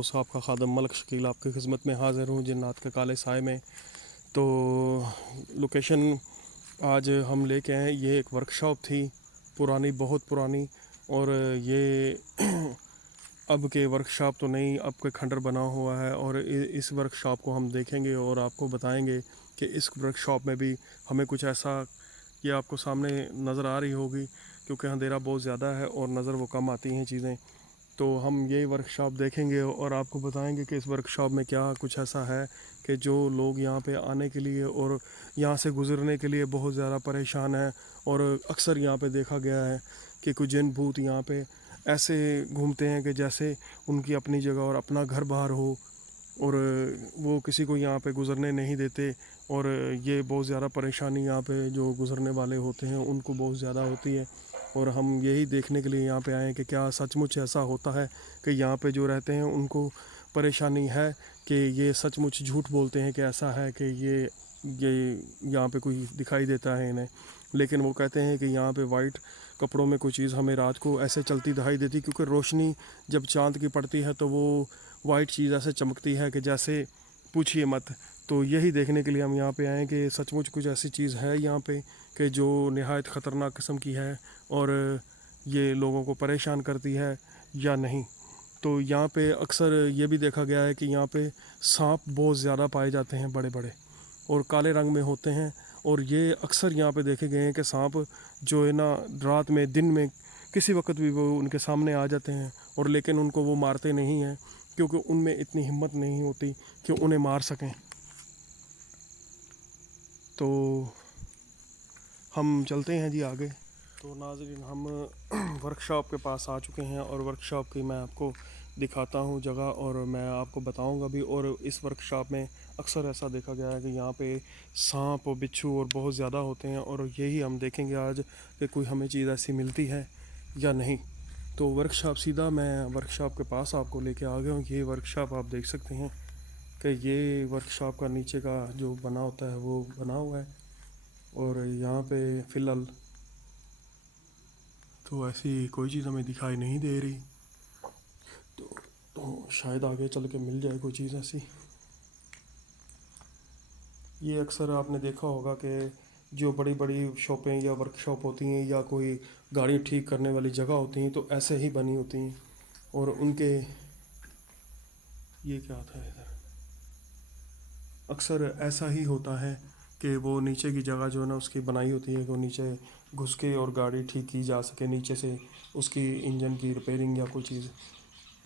दोस्त आपका खादम मलक शकील आपकी खिदमत में हाज़िर हूँ जिन्नात के काले साए में। तो लोकेशन आज हम लेके आए, ये एक वर्कशॉप थी पुरानी, बहुत पुरानी। और ये अब के वर्कशॉप तो नहीं, अब के खंडर बना हुआ है। और इस वर्कशॉप को हम देखेंगे और आपको बताएंगे कि इस वर्कशॉप में भी हमें कुछ ऐसा, ये आपको सामने नज़र आ रही होगी क्योंकि अंधेरा बहुत ज़्यादा है और नज़र वो कम आती हैं चीज़ें। तो हम ये वर्कशॉप देखेंगे और आपको बताएंगे कि इस वर्कशॉप में क्या कुछ ऐसा है कि जो लोग यहाँ पे आने के लिए और यहाँ से गुज़रने के लिए बहुत ज़्यादा परेशान हैं। और अक्सर यहाँ पे देखा गया है कि कुछ जिन भूत यहाँ पे ऐसे घूमते हैं कि जैसे उनकी अपनी जगह और अपना घर बाहर हो, और वो किसी को यहाँ पे गुज़रने नहीं देते। और ये बहुत ज़्यादा परेशानी यहाँ पे जो गुज़रने वाले होते हैं उनको बहुत ज़्यादा होती है। और हम यही देखने के लिए यहाँ पे आए हैं कि क्या सचमुच ऐसा होता है कि यहाँ पे जो रहते हैं उनको परेशानी है, कि ये सचमुच झूठ बोलते हैं कि ऐसा है कि ये यहाँ पे कोई दिखाई देता है इन्हें। लेकिन वो कहते हैं कि यहाँ पे वाइट कपड़ों में कोई चीज़ हमें रात को ऐसे चलती दिखाई देती, क्योंकि रोशनी जब चाँद की पड़ती है तो वो वाइट चीज़ ऐसे चमकती है कि जैसे पूछिए मत। तो यही देखने के लिए हम यहाँ पे आए कि सचमुच कुछ ऐसी चीज़ है यहाँ पे कि जो नहायत ख़तरनाक किस्म की है और ये लोगों को परेशान करती है या नहीं। तो यहाँ पे अक्सर ये भी देखा गया है कि यहाँ पे सांप बहुत ज़्यादा पाए जाते हैं, बड़े बड़े और काले रंग में होते हैं। और ये अक्सर यहाँ पे देखे गए हैं कि सांप जो है ना, रात में दिन में किसी वक्त भी वो उनके सामने आ जाते हैं, और लेकिन उनको वो मारते नहीं हैं क्योंकि उनमें इतनी हिम्मत नहीं होती कि उन्हें मार सकें। तो हम चलते हैं जी आगे। तो नाज़रीन, हम वर्कशॉप के पास आ चुके हैं और वर्कशॉप की मैं आपको दिखाता हूँ जगह, और मैं आपको बताऊँगा भी। और इस वर्कशॉप में अक्सर ऐसा देखा गया है कि यहाँ पे सांप और बिच्छू और बहुत ज़्यादा होते हैं, और यही हम देखेंगे आज कि कोई हमें चीज़ ऐसी मिलती है या नहीं। तो वर्कशॉप, सीधा मैं वर्कशॉप के पास आपको लेके आ गया हूँ। ये वर्कशॉप आप देख सकते हैं कि ये वर्कशॉप का नीचे का जो बना होता है वो बना हुआ है। और यहाँ पे फ़िलहाल तो ऐसी कोई चीज़ हमें दिखाई नहीं दे रही। तो शायद आगे चल के मिल जाए कोई चीज़ ऐसी। ये अक्सर आपने देखा होगा कि जो बड़ी बड़ी शॉपें या वर्कशॉप होती हैं या कोई गाड़ी ठीक करने वाली जगह होती हैं तो ऐसे ही बनी होती हैं। और उनके, ये क्या था इधर, अक्सर ऐसा ही होता है कि वो नीचे की जगह जो है ना उसकी बनाई होती है कि वो नीचे घुस के और गाड़ी ठीक की जा सके नीचे से, उसकी इंजन की रिपेयरिंग या कोई चीज़।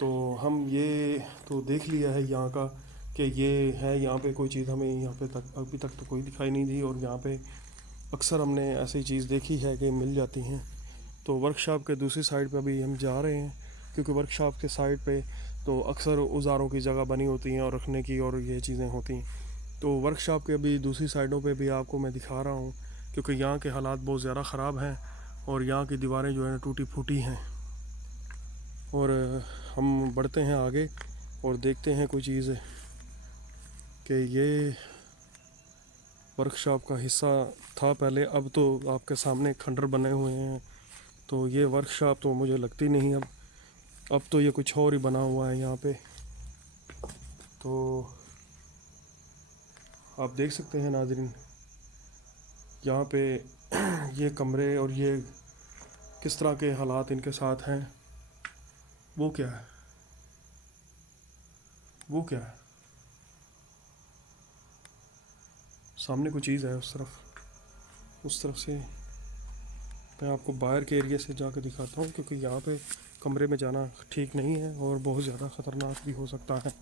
तो हम ये तो देख लिया है यहाँ का कि ये है, यहाँ पे कोई चीज़ हमें यहाँ पे तक अभी तक तो कोई दिखाई नहीं दी। और यहाँ पे अक्सर हमने ऐसी चीज़ देखी है कि मिल जाती हैं। तो वर्कशॉप के दूसरी साइड पे अभी हम जा रहे हैं, क्योंकि वर्कशॉप के साइड पे तो अक्सर औज़ारों की जगह बनी होती हैं और रखने की और ये चीज़ें होती हैं। तो वर्कशॉप के अभी दूसरी साइडों पे भी आपको मैं दिखा रहा हूँ, क्योंकि यहाँ के हालात बहुत ज़्यादा ख़राब हैं और यहाँ की दीवारें जो है टूटी फूटी हैं। और हम बढ़ते हैं आगे और देखते हैं कोई चीज़ कि ये वर्कशॉप का हिस्सा था पहले, अब तो आपके सामने खंडर बने हुए हैं। तो ये वर्कशॉप तो मुझे लगती नहीं अब तो ये कुछ और ही बना हुआ है यहाँ पे। तो आप देख सकते हैं नाज़रीन, यहाँ पे ये कमरे और ये किस तरह के हालात इनके साथ हैं। वो क्या है, वो क्या है, सामने कोई चीज़ है उस तरफ से। मैं आपको बाहर के एरिया से जाकर दिखाता हूँ, क्योंकि यहाँ पे कमरे में जाना ठीक नहीं है और बहुत ज़्यादा ख़तरनाक भी हो सकता है।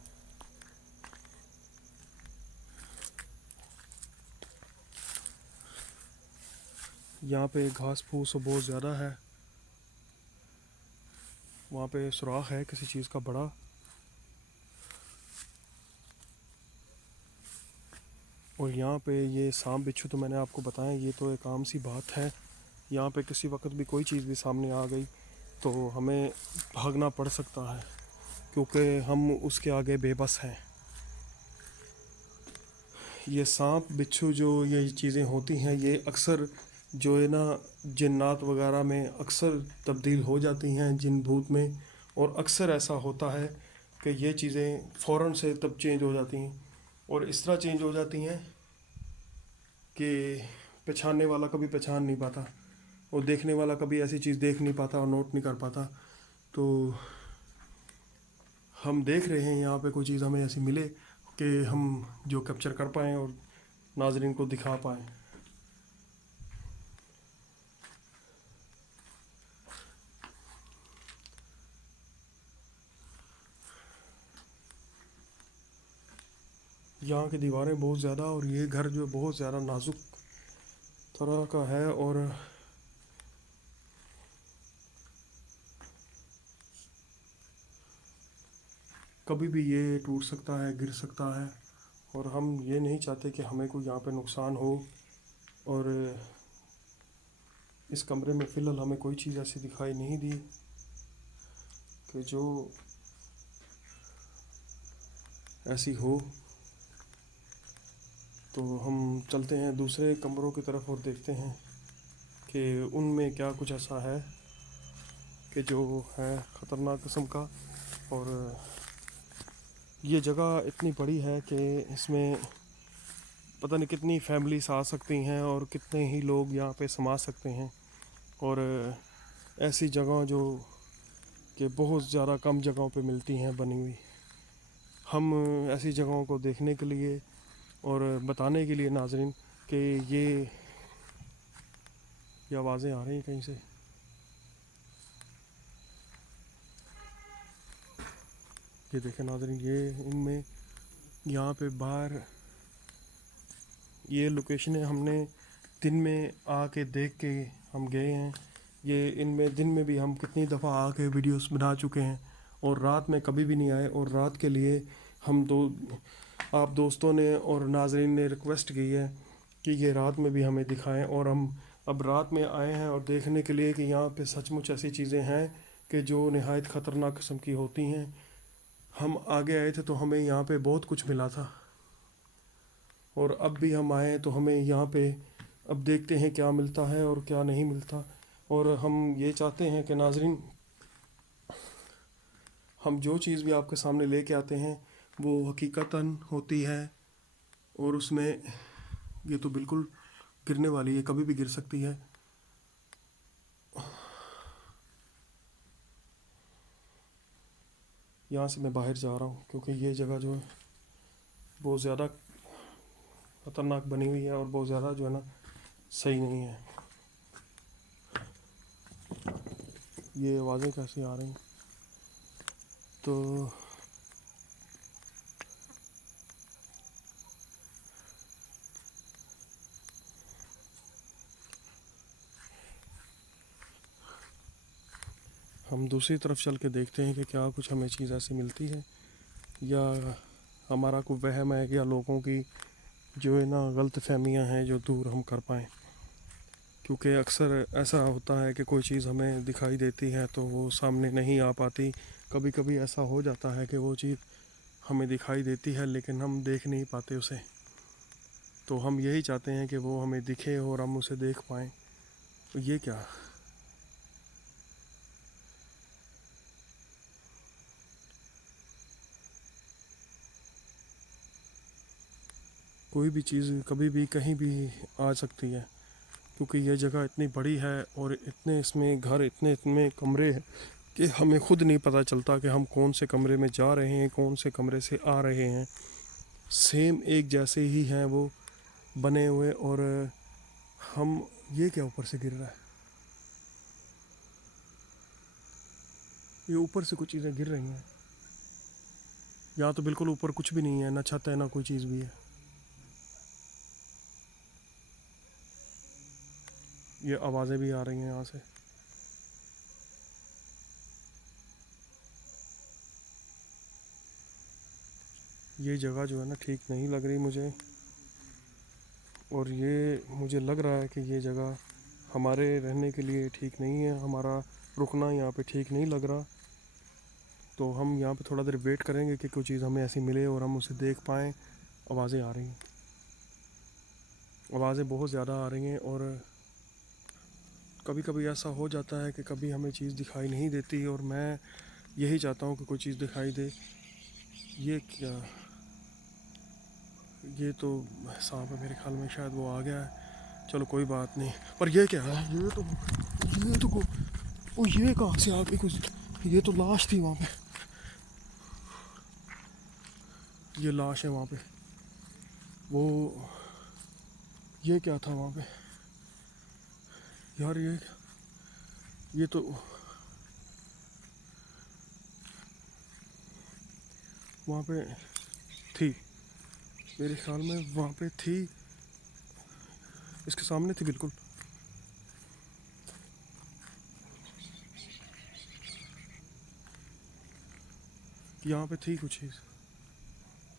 यहाँ पे घास फूस बहुत ज़्यादा है, वहाँ पे सुराख है किसी चीज़ का बड़ा। और यहाँ पे ये सांप बिच्छू तो मैंने आपको बताया, ये तो एक आम सी बात है। यहाँ पे किसी वक्त भी कोई चीज़ भी सामने आ गई तो हमें भागना पड़ सकता है, क्योंकि हम उसके आगे बेबस हैं। ये सांप बिच्छू जो ये चीज़ें होती हैं ये अक्सर जो है ना जिन्नात वगैरह में अक्सर तब्दील हो जाती हैं, जिन भूत में। और अक्सर ऐसा होता है कि ये चीज़ें फ़ौरन से तब चेंज हो जाती हैं, और इस तरह चेंज हो जाती हैं कि पहचानने वाला कभी पहचान नहीं पाता, और देखने वाला कभी ऐसी चीज़ देख नहीं पाता और नोट नहीं कर पाता। तो हम देख रहे हैं यहाँ पे कोई चीज़ हमें ऐसी मिले कि हम जो कैप्चर कर पाएँ और नाजरीन को दिखा पाएँ। यहाँ की दीवारें बहुत ज़्यादा, और ये घर जो बहुत ज़्यादा नाजुक तरह का है, और कभी भी ये टूट सकता है, गिर सकता है, और हम ये नहीं चाहते कि हमें कोई यहाँ पे नुकसान हो। और इस कमरे में फ़िलहाल हमें कोई चीज़ ऐसी दिखाई नहीं दी कि जो ऐसी हो। तो हम चलते हैं दूसरे कमरों की तरफ और देखते हैं कि उनमें क्या कुछ ऐसा है कि जो है ख़तरनाक किस्म का। और ये जगह इतनी बड़ी है कि इसमें पता नहीं कितनी फैमिलीज आ सकती हैं और कितने ही लोग यहाँ पे समा सकते हैं। और ऐसी जगह जो कि बहुत ज़्यादा कम जगहों पे मिलती हैं बनी हुई, हम ऐसी जगहों को देखने के लिए और बताने के लिए नाजरीन कि ये आवाज़ें आ रही हैं कहीं से। ये देखें नाजरीन, ये इनमें यहाँ पे बाहर ये लोकेशन हमने दिन में आके देख के हम गए हैं। ये इनमें दिन में भी हम कितनी दफ़ा आके वीडियोस बना चुके हैं, और रात में कभी भी नहीं आए। और रात के लिए हम आप दोस्तों ने और नाजरीन ने रिक्वेस्ट की है कि ये रात में भी हमें दिखाएं, और हम अब रात में आए हैं और देखने के लिए कि यहाँ पे सचमुच ऐसी चीज़ें हैं कि जो नहायत ख़तरनाक किस्म की होती हैं। हम आगे आए थे तो हमें यहाँ पे बहुत कुछ मिला था, और अब भी हम आए तो हमें यहाँ पे अब देखते हैं क्या मिलता है और क्या नहीं मिलता। और हम ये चाहते हैं कि नाजरीन, हम जो चीज़ भी आपके सामने लेके आते हैं वो हकीकतन होती है, और उसमें ये तो बिल्कुल गिरने वाली है, कभी भी गिर सकती है। यहाँ से मैं बाहर जा रहा हूँ क्योंकि ये जगह जो है बहुत ज़्यादा ख़तरनाक बनी हुई है और बहुत ज़्यादा जो है ना सही नहीं है। ये आवाज़ें कैसी आ रही हैं? तो हम दूसरी तरफ चल के देखते हैं कि क्या कुछ हमें चीज़ ऐसी मिलती है, या हमारा कोई वहम है, या लोगों की जो है ना गलत फहमियाँ हैं जो दूर हम कर पाएँ। क्योंकि अक्सर ऐसा होता है कि कोई चीज़ हमें दिखाई देती है तो वो सामने नहीं आ पाती। कभी कभी ऐसा हो जाता है कि वो चीज़ हमें दिखाई देती है लेकिन हम देख नहीं पाते उसे। तो हम यही चाहते हैं कि वो हमें दिखे और हम उसे देख पाएँ। तो ये क्या, कोई भी चीज़ कभी भी कहीं भी आ सकती है, क्योंकि ये जगह इतनी बड़ी है और इतने इसमें घर, इतने इतने कमरे हैं कि हमें खुद नहीं पता चलता कि हम कौन से कमरे में जा रहे हैं, कौन से कमरे से आ रहे हैं। सेम एक जैसे ही हैं वो बने हुए। और हम, ये क्या ऊपर से गिर रहा है? ये ऊपर से कुछ चीज़ें गिर रही हैं। यहाँ तो बिल्कुल ऊपर कुछ भी नहीं है, ना छत है ना कोई चीज़ भी है। ये आवाज़ें भी आ रही हैं यहाँ से। ये जगह जो है ना ठीक नहीं लग रही मुझे, और ये मुझे लग रहा है कि ये जगह हमारे रहने के लिए ठीक नहीं है, हमारा रुकना यहाँ पे ठीक नहीं लग रहा। तो हम यहाँ पे थोड़ा देर वेट करेंगे कि कोई चीज़ हमें ऐसी मिले और हम उसे देख पाएँ। आवाज़ें आ रही हैं, आवाज़ें बहुत ज़्यादा आ रही हैं। और कभी कभी ऐसा हो जाता है कि कभी हमें चीज़ दिखाई नहीं देती, और मैं यही चाहता हूँ कि कोई चीज़ दिखाई दे। ये क्या, ये तो सांप है मेरे ख्याल में, शायद वो आ गया है। चलो कोई बात नहीं। पर ये क्या है, ओ ये कहाँ से आ गई कुछ। ये तो लाश थी वहाँ पे, ये लाश है वहाँ पे। वो ये क्या था वहाँ पे यार, ये तो वहाँ पे थी, मेरे ख्याल में वहाँ पे थी, इसके सामने थी बिल्कुल। यहाँ पे थी कुछ चीज़,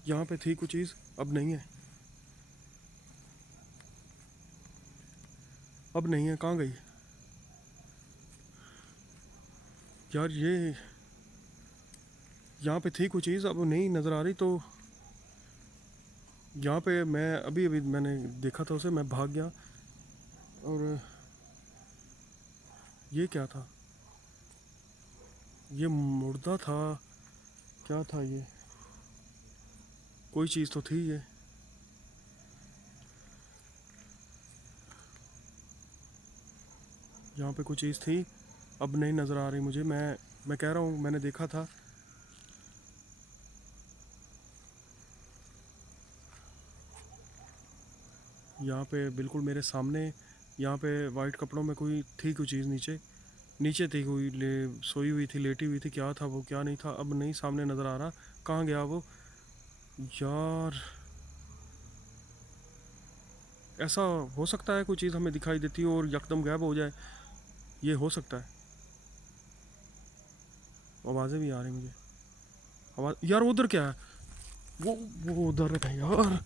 यहाँ पे थी कुछ चीज़, अब नहीं है, अब नहीं है, कहाँ गई यार। ये यहाँ पे थी कुछ चीज़, अब नहीं नज़र आ रही। तो यहाँ पे मैं अभी अभी मैंने देखा था उसे, मैं भाग गया। और ये क्या था, ये मुर्दा था, क्या था ये, कोई चीज़ तो थी ये। यहाँ पे कोई चीज़ थी, अब नहीं नज़र आ रही मुझे। मैं कह रहा हूँ मैंने देखा था। यहाँ पे बिल्कुल मेरे सामने, यहाँ पे वाइट कपड़ों में कोई थी कोई चीज़, नीचे नीचे थी कोई, सोई हुई थी, लेटी हुई थी, क्या था वो क्या नहीं था अब नहीं सामने नज़र आ रहा। कहाँ गया वो यार। ऐसा हो सकता है कोई चीज़ हमें दिखाई देती हो और यकदम गायब हो जाए, ये हो सकता है। आवाज़ें भी आ रही मुझे, आवाज़ यार। उधर क्या है, वो उधर है यार।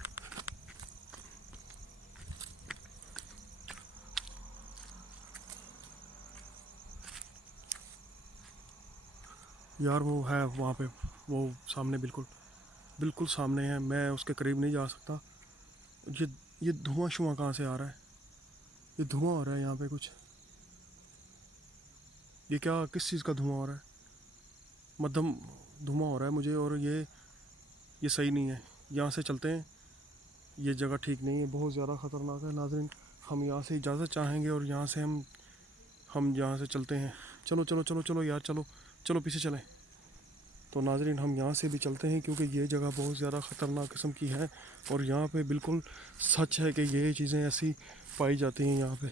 यार वो है वहाँ पे, वो सामने बिल्कुल बिल्कुल सामने है, मैं उसके करीब नहीं जा सकता। ये ये धुआं शुआं कहाँ से आ रहा है, ये धुआं हो रहा है यहाँ पे कुछ, ये क्या किस चीज़ का धुआं हो रहा है, मध्यम धुआं हो रहा है मुझे। और ये सही नहीं है, यहाँ से चलते हैं, ये जगह ठीक नहीं है, बहुत ज़्यादा ख़तरनाक है नाज़रीन। हम यहाँ से इजाज़त चाहेंगे और यहाँ से हम यहाँ से चलते हैं। चलो चलो चलो चलो यार, चलो चलो पीछे चलें। तो नाज़रीन हम यहाँ से भी चलते हैं, क्योंकि ये जगह बहुत ज़्यादा ख़तरनाक किस्म की है। और यहाँ पे बिल्कुल सच है कि ये चीज़ें ऐसी पाई जाती हैं यहाँ पे।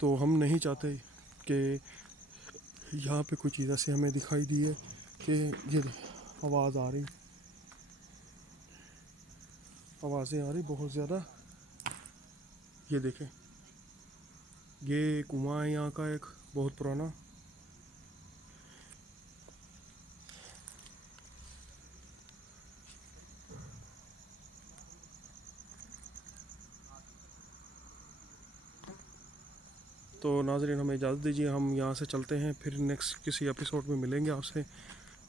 तो हम नहीं चाहते कि यहाँ पे कोई चीज़ ऐसी हमें दिखाई दी है कि ये आवाज़ आ रही, आवाज़ें आ रही बहुत ज़्यादा। ये देखें, ये कुआं है यहाँ का एक बहुत पुराना। तो नाज़रीन हमें इजाज़त दीजिए, हम यहाँ से चलते हैं, फिर नेक्स्ट किसी एपिसोड में मिलेंगे आपसे।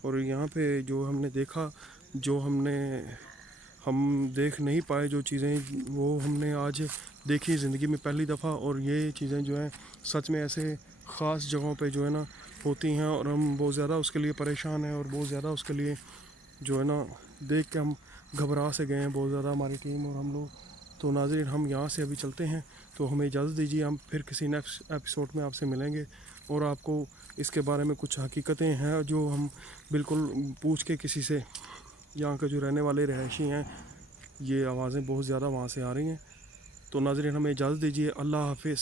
और यहाँ पे जो हमने देखा, जो हम देख नहीं पाए जो चीज़ें, वो हमने आज देखी ज़िंदगी में पहली दफ़ा। और ये चीज़ें जो हैं सच में ऐसे ख़ास जगहों पे जो है ना होती हैं, और हम बहुत ज़्यादा उसके लिए परेशान हैं, और बहुत ज़्यादा उसके लिए जो है ना देख के हम घबरा से गए हैं बहुत ज़्यादा, हमारी टीम और हम लोग। तो नाज़रीन हम यहाँ से अभी चलते हैं, तो हमें इजाज़त दीजिए, हम फिर किसी नेक्स्ट एपिसोड में आपसे मिलेंगे। और आपको इसके बारे में कुछ हकीकतें हैं जो हम बिल्कुल पूछ के किसी से, यहाँ के जो रहने वाले रहायशी हैं, ये आवाज़ें बहुत ज़्यादा वहाँ से आ रही हैं। तो नाज़रीन हमें इजाज़त दीजिए, अल्लाह हाफिज़।